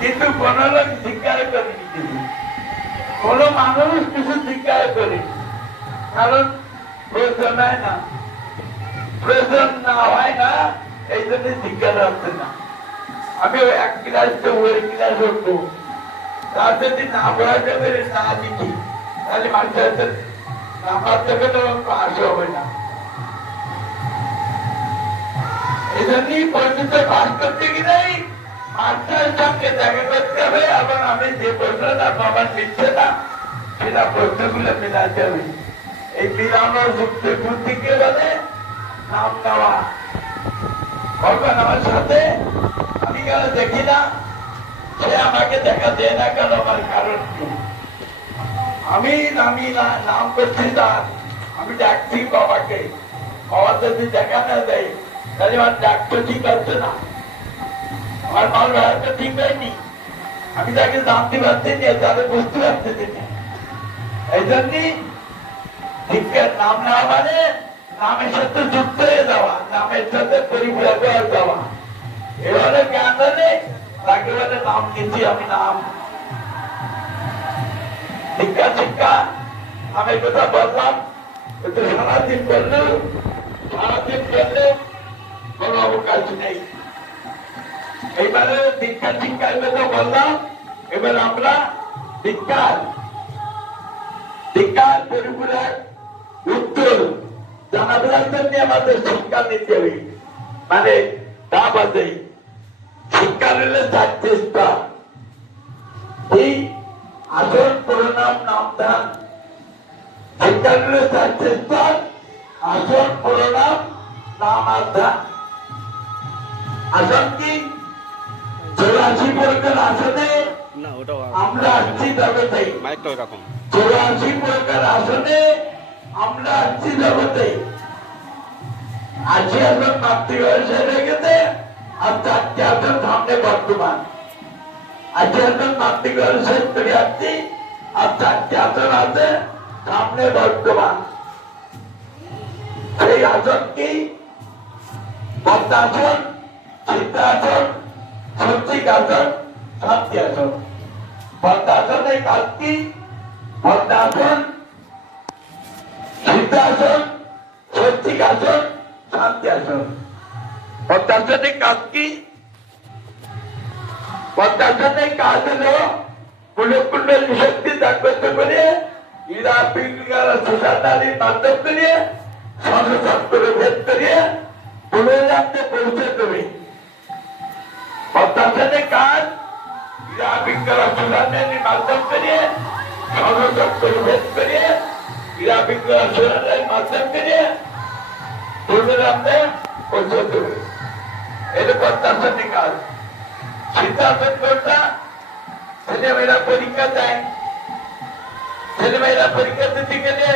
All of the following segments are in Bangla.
কিন্তু কোন লোক স্বীকার করেনি, কোন মানুষ কিছু স্বীকার করেনি, কারণ প্রয়োজন হয় না, প্রয়োজন না হয় না, এই জন্য স্বীকার হচ্ছে না। আমি ওই এক ক্লাস তো ওই ক্লাস উঠবো, তার যদি না পড়া যাবে না লিখি, তাহলে মানুষের নাম্বার থেকে তো পাস হবে না। এই জন্যই পরিচিত পাস করতে গেলেই মাস্টারের সঙ্গে দেখা করতে হবে, এবং আমি যে প্রশ্নটা আমার মিলছে না সেটা প্রশ্নগুলো মেলাতে হবে। এই মিলানোর যুক্ত বুদ্ধিকে বলে নাম নেওয়া। ভগবান আমার সাথে আমি কেন দেখি না, সে আমাকে দেখা দেয় না কেন, আমার কারণ কি? আমি নাম করছি তার, আমি ডাকছি বাবাকে, বাবা যদি দেখা না দেয় তাহলে আমার ডাকতে ঠিক আছে না, আমার মাল ভাড়াটা ঠিক হয়নি, আমি তাকে জানতে পারছি না, তাদের বুঝতে পারছি না। এই জন্যই শিক্ষার নাম নেওয়া মানে নামের সাথে যুক্ত হয়ে যাওয়া, নামের সাথে পরিপূরক হয়ে যাওয়া। এবারে জ্ঞান হলে তাকে বলে নাম নিচ্ছি আমি, নাম শিক্ষা শিক্ষা আমি কথা বললাম, কিন্তু সারাদিন করলেও কোন অবকাশ নেই। এইবারে দীক্ষা শিক্ষার কথা বললাম, এবার আমরা দীক্ষার পরিপূরক উত্তর জানাবার জন্য আমাদের শিক্ষা নিতে হবে। মানে তা বাদে শিক্ষা নিলে চারটে স্তর, এই আসন প্রণাম নাম ধ্যান। শিক্ষা নিলে চারটে স্তর, আসন প্রণাম নাম আর ধ্যান। আসন কি? 84 প্রকার আসনে আমরা আসছি জগতে, 84 প্রকার আসনে আমরা আসছি জগতে। 80 আসন মাতৃবয়সে রেখেছে, আর 4টে আসন সামনে বর্তমান। 80 আসন মাতৃবয়সে চলে আসছি, আর 4টে আসন আছে সামনে বর্তমান। সেই আসন কি? পদ্মাসন, সিদ্ধাসন, সঞ্চিকাসন, শান্তি-আসন। পদ্মাসনের কাজ কি? পদ্মাসন, সিদ্ধাসন, সঞ্চিকাসন, শান্তি-আসন। পদ্মাসনের কাজ কি? পদ্মাসনের কাজ হলো কুলকুণ্ডলী শক্তি জাগ্রত করে ইরা পিঙ্গলা সুষাণালীর মাধ্যম করিয়ে সর্বশক্তরে ভেদ করিয়ে পুনরাতে পৌঁছে দেবে। পদ্মাসনের কাজ ইরা পিঙ্গলা সুষাণালীর মাধ্যম করিয়ে সর্বশক্তরে ভেদ করিয়ে ইরা পিঙ্গলা সুষাণালীর মাধ্যম করিয়ে পুনরাতে পৌঁছে দেবে। এটা পদ্মাসনের কাজ। শীতাতন করতা ছেলেমেয়েরা পরীক্ষা দেয় ছেলেমেয়েরা পরীক্ষা দিতে গেলে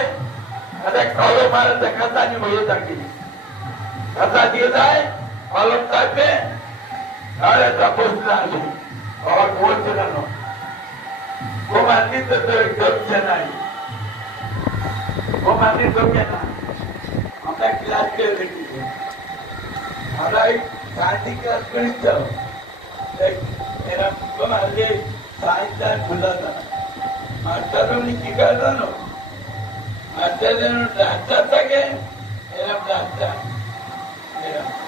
একটা কলম আর একটা খাতা নিয়ে বসে থাকি খাতা দিয়ে যায় কলম থাকবে আর একটা প্রশ্ন আসে বাবা বলছে কেন ঘুমানি তো ঢুকছে নাই ঘুমানি ঢুকে না আমরা ক্লাস করে দেখি আমরা শান্তি ক্লাস করি তো এরকম ঘুমালে সাইন্সটা খোলা না মাস্টার উনি কি করে জানো মাস্টার যেন ডাক্তার থাকে এরকম ডাক্তার এরকম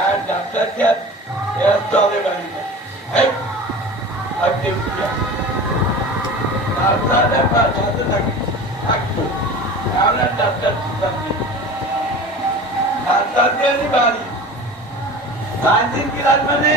আর ডাক্তার কে এরকম চলে বাড়ি না ডাক্তারের সাথে থাকি থাকতো আমরা ডাক্তার ডাক্তার দিয়ে বাড়ি সায়েন্সের ক্লাস মানে